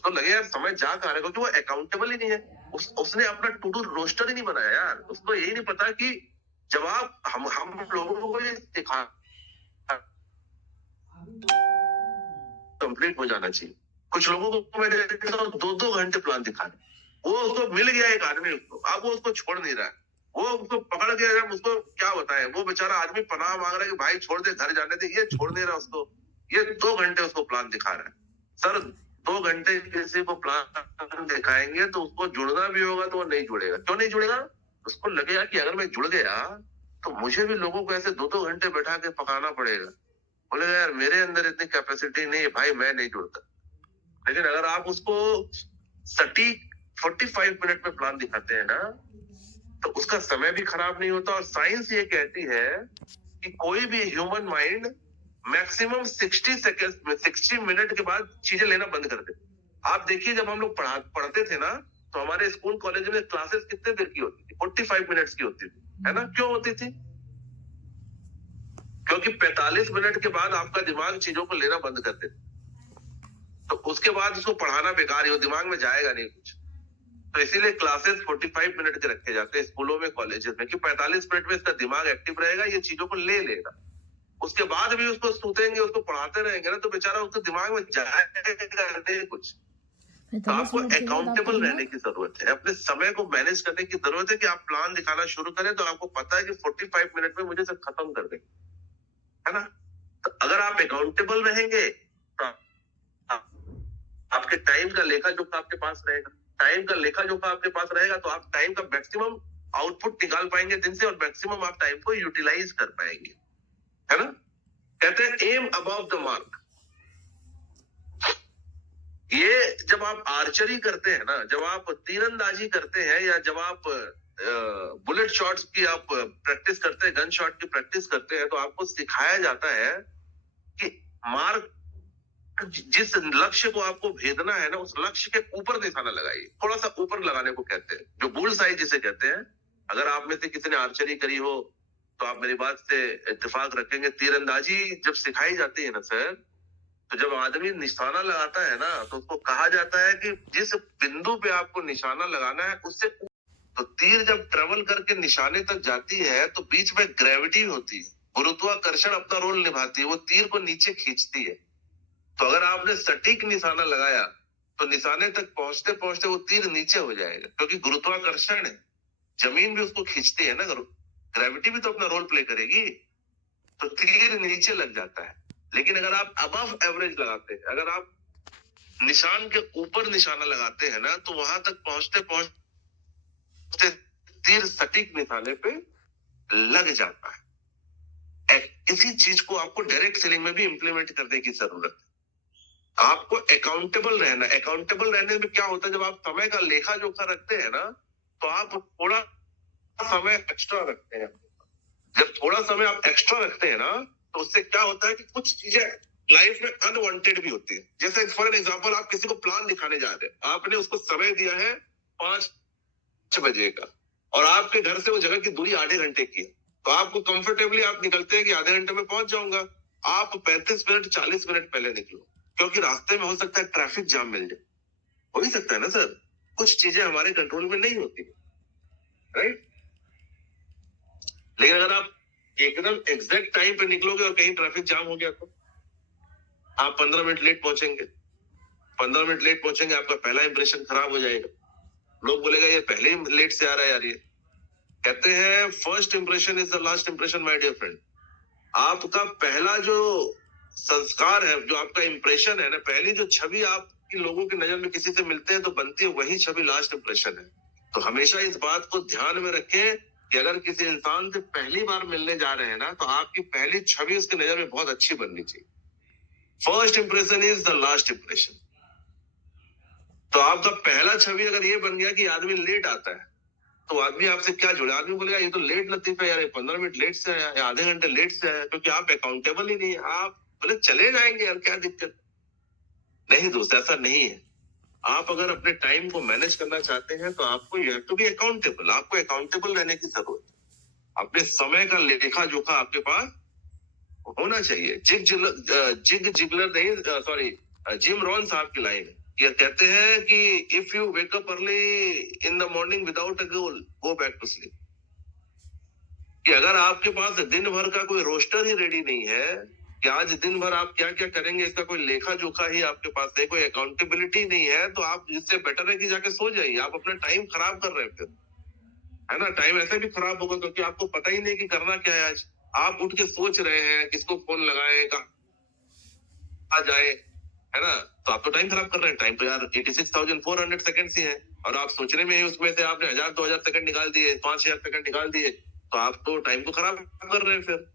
उसको लगे यार समय जा कहाँ रहा है, क्योंकि वो अकाउंटेबल ही नहीं है। उसने अपना टू डू रोस्टर ही नहीं बनाया यार। उसको यही नहीं पता कि जब आप हम लोगों को ये सिखा कंप्लीट हो जाना चाहिए। कुछ लोगों को मैंने 2-2 घंटे प्लान दिखा रहे, वो उसको मिल गया एक आदमी, अब वो उसको छोड़ नहीं रहा है। वो उसको पकड़ के, जब उसको क्या बताए, वो बेचारा आदमी पनाह मांग रहा है कि भाई छोड़ दे, घर जाने दे, ये छोड़ नहीं रहा उसको। ये 2 घंटे उसको प्लान दिखा रहा है। सर 2 घंटे किसी को प्लान दिखाएंगे तो उसको जुड़ना भी होगा तो वो नहीं जुड़ेगा। क्यों नहीं जुड़ेगा? उसको लगेगा कि अगर मैं जुड़ गया तो मुझे भी लोगों को ऐसे 2-2 घंटे बैठा के पकाना पड़ेगा। बोलेगा यार मेरे अंदर इतनी कैपेसिटी नहीं है भाई, मैं नहीं जुड़ता। लेकिन अगर आप उसको सटीक 45 मिनट में प्लान दिखाते हैं ना, तो उसका समय भी खराब नहीं होता। और साइंस ये कहती है कि कोई भी ह्यूमन माइंड मैक्सिमम 60 सेकेंड में 60 मिनट के बाद चीजें लेना बंद कर दे। आप देखिए जब हम लोग पढ़ते थे ना, तो हमारे स्कूल कॉलेज में क्लासेस कितने देर की होती थी? 45 मिनट्स की होती थी, है ना? क्यों होती थी? क्योंकि 45 मिनट के बाद आपका दिमाग चीजों को लेना बंद कर देता, तो उसके बाद उसको पढ़ाना बेकार ही हो, दिमाग में जाएगा नहीं कुछ। तो इसीलिए क्लासेस 45 मिनट के रखे जाते हैं स्कूलों में, कॉलेजेस में, कि 45 मिनट में इसका दिमाग एक्टिव रहेगा, ये चीजों को ले लेगा। उसके बाद भी उसको सूतेंगे, उसको पढ़ाते रहेंगे ना, तो बेचारा उसके दिमाग में जाएगा नहीं कुछ। तो आपको अकाउंटेबल रहने की जरूरत है, अपने समय को मैनेज करने की जरूरत है कि आप प्लान दिखाना शुरू करें तो आपको पता है कि 45 मिनट में मुझे सब खत्म कर देंगे, है ना? तो अगर आप अकाउंटेबल रहेंगे तो आपके टाइम का लेखा जोखा आपके पास रहेगा। टाइम का लेखा जोखा आपके पास रहेगा तो आप टाइम का मैक्सिमम आउटपुट निकाल पाएंगे दिन से, और मैक्सिमम आप टाइम को यूटिलाइज कर पाएंगे, है ना? कहते हैं एम अबव द मार्क। ये जब आप आर्चरी करते हैं ना, जब आप तीरंदाजी करते हैं, या जब आप बुलेट शॉट्स की आप प्रैक्टिस करते हैं, गन शॉट की प्रैक्टिस करते हैं, तो आपको सिखाया जाता है कि मार्क, जिस लक्ष्य को आपको भेदना है ना, उस लक्ष्य के ऊपर निशाना लगाइए। थोड़ा सा ऊपर लगाने को कहते हैं, जो बुल साइज जिसे कहते हैं। अगर आप में से किसी ने आर्चरी करी हो तो आप मेरी बात से इत्तेफाक रखेंगे। तीरंदाजी जब सिखाई जाती है ना सर, तो जब आदमी निशाना लगाता है ना, तो उसको कहा जाता है कि जिस बिंदु पे आपको निशाना लगाना है उससे, तो तीर जब ट्रेवल करके निशाने तक जाती है तो बीच में ग्रेविटी होती है, गुरुत्वाकर्षण अपना रोल निभाती है, वो तीर को नीचे खींचती है। तो अगर आपने सटीक निशाना लगाया तो निशाने तक पहुंचते पहुंचते वो तीर नीचे हो जाएगा, क्योंकि गुरुत्वाकर्षण है, जमीन भी उसको खींचती है ना, ग्रेविटी भी तो अपना रोल प्ले करेगी, तो तीर नीचे लग जाता है। लेकिन अगर आप अबव एवरेज लगाते हैं, अगर आप निशान के ऊपर निशाना लगाते हैं ना, तो वहां तक पहुंचते पहुंचते तीर सटीक निशाने पे लग जाता है। इसी चीज को आपको डायरेक्ट सेलिंग में भी इंप्लीमेंट करने की जरूरत है। आपको अकाउंटेबल रहना। अकाउंटेबल रहने में क्या होता है, जब आप समय का लेखा जोखा रखते हैं ना, तो आप थोड़ा समय एक्स्ट्रा रखते हैं। जब थोड़ा समय आप एक्स्ट्रा रखते हैं ना, तो उससे क्या होता है कि कुछ चीजें लाइफ में अनवांटेड भी होती है। जैसे फॉर एग्जांपल, आप किसी को प्लान दिखाने जा रहे हैं, आपने उसको समय दिया है 5 बजे का, और आपके घर से वो जगह की दूरी आधे घंटे की है, तो आपको कंफर्टेबली आप निकलते हैं कि आधे घंटे में पहुंच जाऊंगा। आप 35 मिनट 40 मिनट पहले निकलो, क्योंकि रास्ते में हो सकता है ट्रैफिक जाम मिल जाए। हो ही सकता है ना सर, कुछ चीजें हमारे कंट्रोल में नहीं होती, राइट? लेकिन अगर आप एकदम एग्जैक्ट टाइम पे निकलोगे और कहीं ट्रैफिक जाम हो गया, तो आप 15 मिनट लेट पहुंचेंगे। 15 मिनट लेट पहुंचेंगे, आपका पहला इंप्रेशन खराब हो जाएगा। लोग बोलेगा ये पहले ही लेट से आ रहा है यार। ये कहते हैं first impression is the last impression my dear friend. आपका पहला जो संस्कार है, जो आपका इंप्रेशन है ना, पहली जो छवि आपकी लोगों की नजर में किसी से मिलते हैं तो बनती है, वही छवि लास्ट इंप्रेशन है। तो हमेशा इस बात को ध्यान में रखें कि अगर किसी इंसान से पहली बार मिलने जा रहे हैं ना, तो आपकी पहली छवि उसकी नजर में बहुत अच्छी बननी चाहिए। First impression is the last impression. तो आपका पहला छवि अगर ये बन गया कि आदमी लेट आता है, तो आदमी आपसे क्या जुड़े? आदमी बोलेगा ये तो लेट लतीफ है यार, 15 मिनट लेट से आया या आधे घंटे लेट से आया, क्योंकि आप अकाउंटेबल ही नहीं है। आप बोले चले जाएंगे यार, क्या दिक्कत? नहीं दोस्त, ऐसा नहीं है। आप अगर अपने टाइम को मैनेज करना चाहते हैं तो आपको you have to be accountable. आपको अकाउंटेबल रहने की जरूरत है। अपने समय का लेखा जोखा आपके पास होना चाहिए। जिग जिगलर नहीं, सॉरी, जिम रॉन साहब की लाइन है ये कहते हैं कि if you wake up early in the morning without a goal, go back to sleep. कि अगर आपके पास दिन भर का कोई रोस्टर ही रेडी नहीं है कि आज दिन भर आप क्या क्या करेंगे, इसका कोई लेखा जोखा ही आपके पास नहीं, कोई अकाउंटेबिलिटी नहीं है, तो आप इससे बेटर है कि जाके सो जाइए। आप अपना टाइम खराब कर रहे हैं फिर, है ना। टाइम ऐसे भी खराब होगा क्योंकि आपको पता ही नहीं कि करना क्या है आज। आप उठ के सोच रहे हैं किसको फोन लगाएं, कहाँ जाए, है ना। तो आप तो टाइम खराब कर रहे हैं। टाइम तो यार 86,400 सेकंड्स ही है, और आप सोचने में ही उसमें से आपने 1000-2000 सेकंड निकाल दिए, 5000 सेकंड निकाल दिए, तो आप तो टाइम को खराब कर रहे हैं। फिर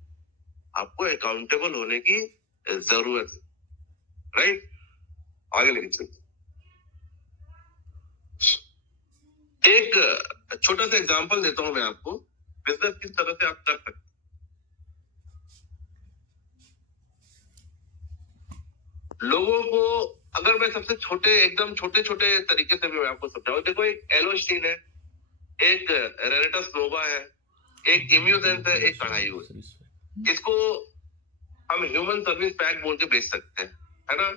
आपको अकाउंटेबल होने की जरूरत है, राइट। आगे लेके चलते। एक छोटा सा एग्जांपल देता हूं मैं आपको, बिजनेस किस तरह से आप कर सकते। लोगों को अगर मैं सबसे छोटे, एकदम छोटे छोटे तरीके से भी मैं आपको समझाऊं, देखो एक एलोस्टीन है, एक रेनेटस नोवा है, एक इम्यूजेंस है, एक कढ़ाई है। इसको हम ह्यूमन सर्विस पैक बोल के बेच सकते हैं, है ना।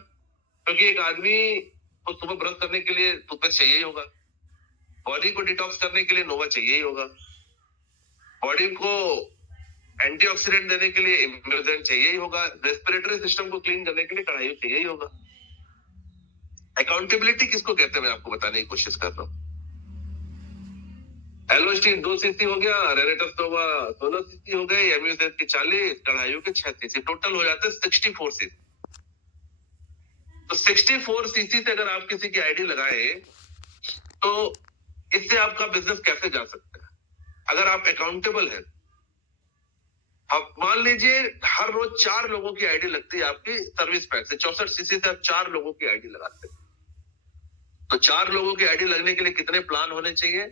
क्योंकि एक आदमी को सुबह ब्रश करने के लिए टूथपेस्ट चाहिए ही होगा, बॉडी को डिटॉक्स करने के लिए नोवा चाहिए ही होगा, बॉडी को एंटीऑक्सीडेंट देने के लिए इम्यूजेंट चाहिए ही होगा, रेस्पिरेटरी सिस्टम को क्लीन करने के लिए कढ़ाई चाहिए ही होगा। अकाउंटेबिलिटी किसको कहते हैं मैं आपको बताने की कोशिश कर रहा हूँ। एलोस्टीन 2 सीसी हो गया, रेनेटस नोवा 16 सीसी हो गए, एम्यूजेंट की 40, कढ़ाइयों के 6 सीसी, टोटल हो जाते हैं 64 सीसी। तो 64 सीसी से अगर आप किसी की आईडी लगाए तो इससे आपका बिजनेस कैसे जा सकता है अगर आप अकाउंटेबल हैं। आप मान लीजिए हर रोज 4 लोगों की आईडी लगती है आपकी सर्विस पैक से, 64 सीसी से आप 4 लोगों की आईडी लगाते हैं। तो 4 लोगों की आईडी लगने के लिए कितने प्लान होने चाहिए।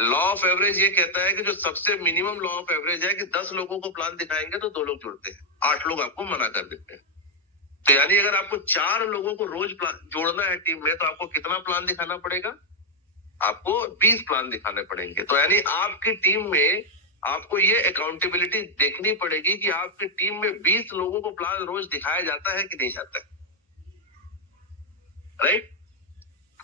लॉ ऑफ एवरेज ये कहता है कि जो सबसे मिनिमम लॉ ऑफ एवरेज है कि 10 लोगों को प्लान दिखाएंगे तो 2 लोग जुड़ते हैं, 8 लोग आपको मना कर देते हैं। तो यानी अगर आपको 4 लोगों को रोज प्लान जोड़ना है टीम में, तो आपको कितना प्लान दिखाना पड़ेगा, आपको 20 प्लान दिखाने पड़ेंगे। तो यानी आपकी टीम में आपको ये अकाउंटेबिलिटी देखनी पड़ेगी कि आपकी टीम में 20 लोगों को प्लान रोज दिखाया जाता है कि नहीं जाता है, राइट।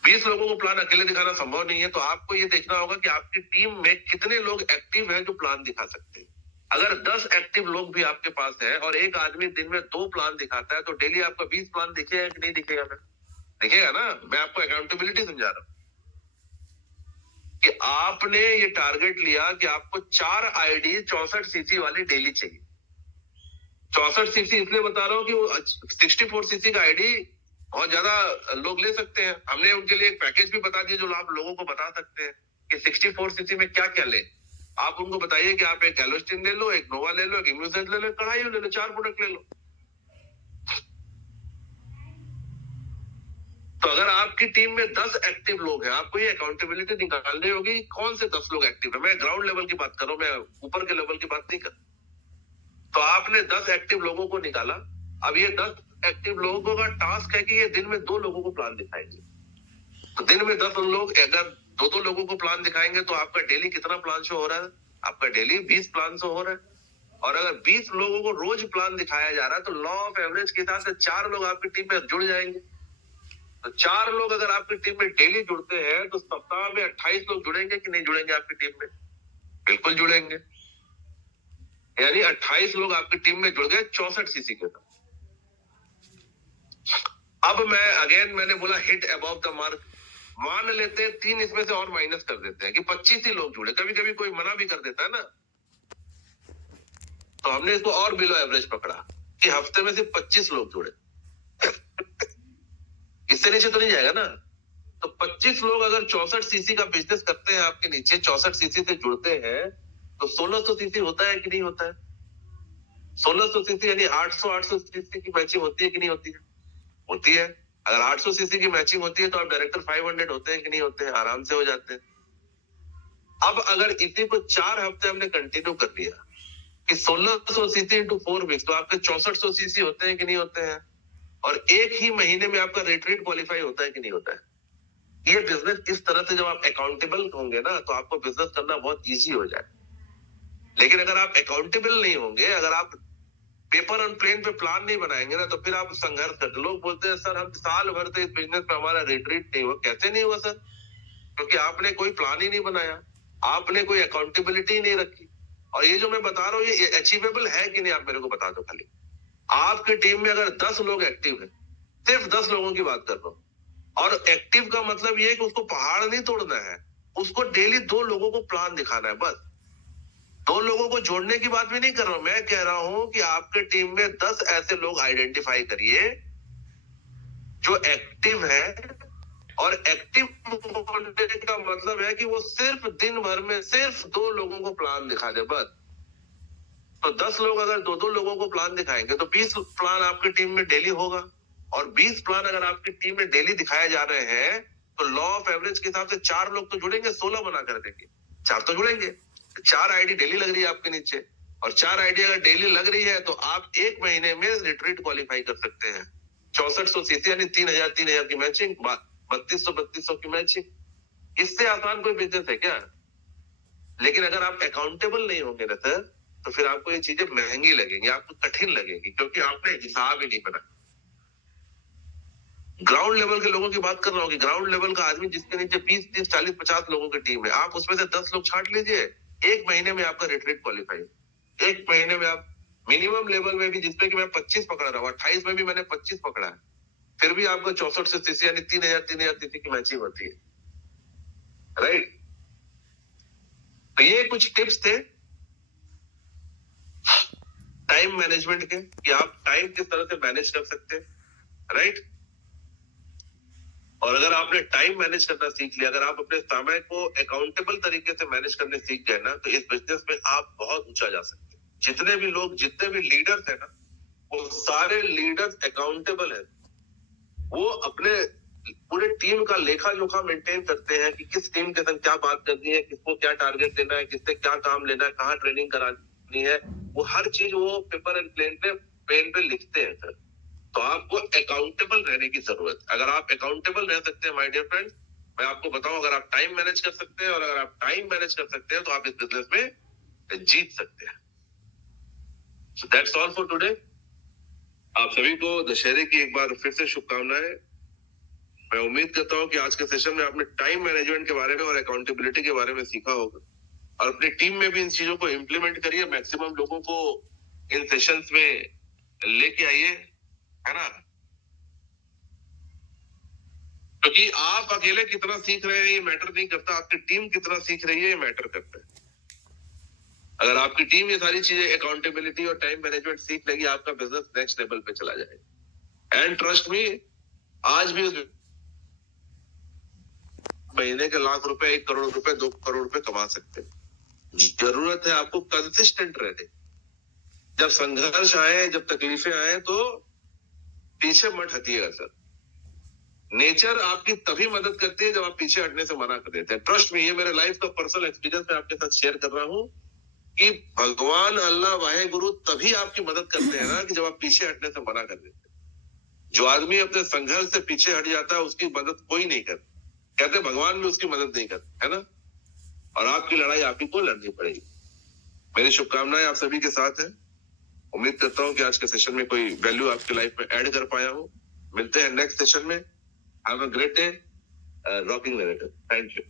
20 लोगों को प्लान अकेले दिखाना संभव नहीं है, तो आपको ये देखना होगा कि आपकी टीम में कितने लोग एक्टिव हैं जो प्लान दिखा सकते हैं। अगर 10 एक्टिव लोग भी आपके पास है और एक आदमी दिन में 2 प्लान दिखाता है, तो डेली आपका 20 प्लान दिखेगा कि नहीं दिखेगा। मैं दिखेगा ना। मैं आपको अकाउंटेबिलिटी समझा रहा हूं कि आपने ये टारगेट लिया कि आपको 4 आईडी 64 सीसी वाली डेली चाहिए। 64 सीसी इसलिए बता रहा हूं कि वो 64 सीसी का आईडी बहुत ज्यादा लोग ले सकते हैं। हमने उनके लिए एक पैकेज भी बता दिया जो आप लोगों को बता सकते हैं कि 64 सीसी में क्या क्या ले। आप उनको बताइए कि आप एक एलोस्टीन ले लो, एक नोवा ले लो, एक इम्यूजेंट ले लो, कढ़ाई ले लो, 4 प्रोडक्ट ले लो। तो अगर आपकी टीम में 10 एक्टिव लोग हैं, आपको ये अकाउंटेबिलिटी निकालनी होगी कौन से 10 लोग एक्टिव है। मैं ग्राउंड लेवल की बात कर रहा हूं, मैं ऊपर के लेवल की बात नहीं कर। तो आपने 10 एक्टिव लोगों को निकाला। अब ये 10 एक्टिव लोगों का टास्क है कि ये दिन में 2 लोगों को प्लान दिखाएंगे। तो दिन में 10 लोग अगर 2-2 लोगों को प्लान दिखाएंगे तो आपका डेली कितना प्लान शो हो रहा है, आपका डेली 20 प्लान शो हो रहा है। और अगर 20 लोगों को रोज प्लान दिखाया जा रहा है तो लॉ ऑफ एवरेज के हिसाब से 4 लोग आपकी टीम में जुड़ जाएंगे। तो 4 लोग अगर आपकी टीम में डेली जुड़ते हैं तो सप्ताह में 28 लोग जुड़ेंगे कि नहीं जुड़ेंगे आपकी टीम में। बिल्कुल जुड़ेंगे। यानी 28 लोग आपकी टीम में जुड़ गए 64 सीसी के साथ। अब मैंने बोला हिट अबव द मार्क। मान लेते हैं 3 इसमें से और माइनस कर देते हैं कि 25 ही लोग जुड़े। कभी कभी कोई मना भी कर देता है ना, तो हमने इसको और बिलो एवरेज पकड़ा कि हफ्ते में सिर्फ 25 लोग जुड़े। इससे नीचे तो नहीं जाएगा ना। तो 25 लोग अगर 64 सीसी का बिजनेस करते हैं आपके नीचे, 64 सीसी से जुड़ते हैं, तो 1600 सीसी होता है कि नहीं होता है। 1600 सीसी यानी 800 सीसी की मैचिंग होती है कि नहीं होती है। होती है। अगर 800 सीसी की मैचिंग होती है तो आप डायरेक्टर 500 होते हैं कि नहीं होते हैं, आराम से हो जाते हैं। अब अगर इसी को 4 हफ्ते हमने कंटिन्यू कर लिया कि 1600 सीसी इंटू 4 वीक्स, तो आपके 6400 सीसी होते हैं कि नहीं होते हैं। और एक ही महीने में आपका रेट क्वालिफाई होता है कि नहीं होता है। ये बिजनेस इस तरह से जब आप अकाउंटेबल होंगे ना, तो आपको बिजनेस करना बहुत इजी हो जाए। लेकिन अगर आप अकाउंटेबल नहीं होंगे, अगर आप पेपर और प्लेन पे प्लान नहीं बनाएंगे ना, तो फिर आप संघर्ष करते। लोग बोलते हैं सर हम साल भर से इस बिजनेस में हमारा रिट्रीट नहीं हुआ। कैसे नहीं हुआ सर? क्योंकि आपने कोई प्लान ही नहीं बनाया, आपने कोई अकाउंटेबिलिटी नहीं रखी। और ये जो मैं बता रहा हूँ ये अचीवेबल है कि नहीं, आप मेरे को बता दो खाली। आपकी टीम में अगर 10 लोग एक्टिव है, सिर्फ 10 लोगों की बात कर रहा हूँ, और एक्टिव का मतलब ये है कि उसको पहाड़ नहीं तोड़ना है, उसको डेली 2 लोगों को प्लान दिखाना है बस। 2 लोगों को जोड़ने की बात भी नहीं कर रहा हूं, मैं कह रहा हूं कि आपके टीम में 10 ऐसे लोग आइडेंटिफाई करिए जो एक्टिव है। और एक्टिव होने का मतलब है कि वो सिर्फ दिन भर में सिर्फ 2 लोगों को प्लान दिखा दे बस। तो 10 लोग अगर 2-2 लोगों को प्लान दिखाएंगे तो 20 प्लान आपकी टीम में डेली होगा। और 20 प्लान अगर आपकी टीम में डेली दिखाए जा रहे हैं तो लॉ ऑफ एवरेज के हिसाब से 4 लोग तो जुड़ेंगे, 16 बना कर देंगे, 4 तो जुड़ेंगे। 4 आईडी डेली लग रही है आपके नीचे, और 4 आईडी अगर डेली लग रही है तो आप 1 महीने में रिट्रीट क्वालिफाई कर सकते हैं। 6400 सीसी यानी 3000 की मैचिंग, 3200 की मैचिंग। इससे आसान कोई बिजनेस है क्या? लेकिन अगर आप अकाउंटेबल नहीं होंगे ना सर, तो फिर आपको ये चीजें महंगी लगेंगी, आपको कठिन लगेगी, क्योंकि आपने हिसाब ही नहीं बनाया। ग्राउंड लेवल के लोगों की बात कर रहा हूँ कि ग्राउंड लेवल का आदमी जिसके नीचे 20, 30, 40, 50 लोगों की टीम है, आप उसमें से 10 लोग छांट लीजिए, 1 महीने में आपका रिट्रीट क्वालिफाई। 1 महीने में आप मिनिमम लेवल में भी, जिसमें कि मैं 25 पकड़ा रहा हूँ, 28 में भी मैंने 25 पकड़ा है, फिर भी आपको 6400 सीसी यानी 3000 सीसी की मैचिंग होती है, राइट? तो ये कुछ टिप्स थे टाइम मैनेजमेंट के, कि आप टाइम किस तरह से मैनेज कर सकते हैं, राइट? और अगर आपने टाइम मैनेज करना सीख लिया, अगर आप अपने समय को अकाउंटेबल तरीके से मैनेज करने सीख गए ना, तो इस बिजनेस में आप बहुत ऊंचा जा सकते हैं। जितने भी लोग, जितने भी लीडर्स हैं ना, वो सारे लीडर्स अकाउंटेबल हैं। वो अपने पूरे टीम का लेखा जोखा मेंटेन करते हैं कि किस टीम के संग क्या बात करनी है, किसको क्या टारगेट देना है, किससे क्या काम लेना है, कहाँ ट्रेनिंग करानी है, वो हर चीज वो पेपर एंड पेन पे लिखते हैं सर। तो आपको अकाउंटेबल रहने की जरूरत है। अगर आप अकाउंटेबल रह सकते हैं माय डियर फ्रेंड्स, मैं आपको बताऊं, अगर आप टाइम मैनेज कर सकते हैं, और अगर आप टाइम मैनेज कर सकते हैं, तो आप इस बिजनेस में जीत सकते हैं। So that's all for today. आप सभी को दशहरे की एक बार फिर से शुभकामनाएं। मैं उम्मीद करता हूं कि आज के सेशन में आपने टाइम मैनेजमेंट के बारे में और अकाउंटेबिलिटी के बारे में सीखा होगा, और अपनी टीम में भी इन चीजों को इम्प्लीमेंट करिए। मैक्सिमम लोगों को इन सेशंस में लेके आइए, है ना? क्योंकि आप अकेले कितना सीख रहे हैं ये मैटर नहीं करता, आपकी टीम कितना सीख रही है ये मैटर करता है। अगर आपकी टीम ये सारी चीजें अकाउंटेबिलिटी और टाइम मैनेजमेंट सीख लेगी, आपका बिजनेस नेक्स्ट लेवल पे चला जाएगा। एंड ट्रस्ट मी, आज भी उस महीने के लाख रुपए, 1 करोड़ रुपए, 2 करोड़ रुपए कमा सकते हैं। जरूरत है आपको कंसिस्टेंट रहने। जब संघर्ष आए, जब तकलीफें आए, तो पीछे मत हटिएगा सर। नेचर आपकी तभी मदद करती है जब आप पीछे हटने से मना कर देते हैं। ट्रस्ट में, ये मेरे लाइफ का पर्सनल एक्सपीरियंस मैं आपके साथ शेयर कर रहा हूँ कि भगवान, अल्लाह, वाहे गुरु तभी आपकी मदद करते हैं ना, कि जब आप पीछे हटने से मना कर देते हैं। जो आदमी अपने संघर्ष से पीछे हट जाता है, उसकी मदद कोई नहीं करता। कहते भगवान भी उसकी मदद नहीं करता, है ना? और आपकी लड़ाई आप ही को लड़नी पड़ेगी। मेरी शुभकामनाएं आप सभी के साथ है। उम्मीद करता हूँ कि आज के सेशन में कोई वैल्यू आपकी लाइफ में ऐड कर पाया हूँ। मिलते हैं नेक्स्ट सेशन में। Have a great day, rocking narrative. Thank you.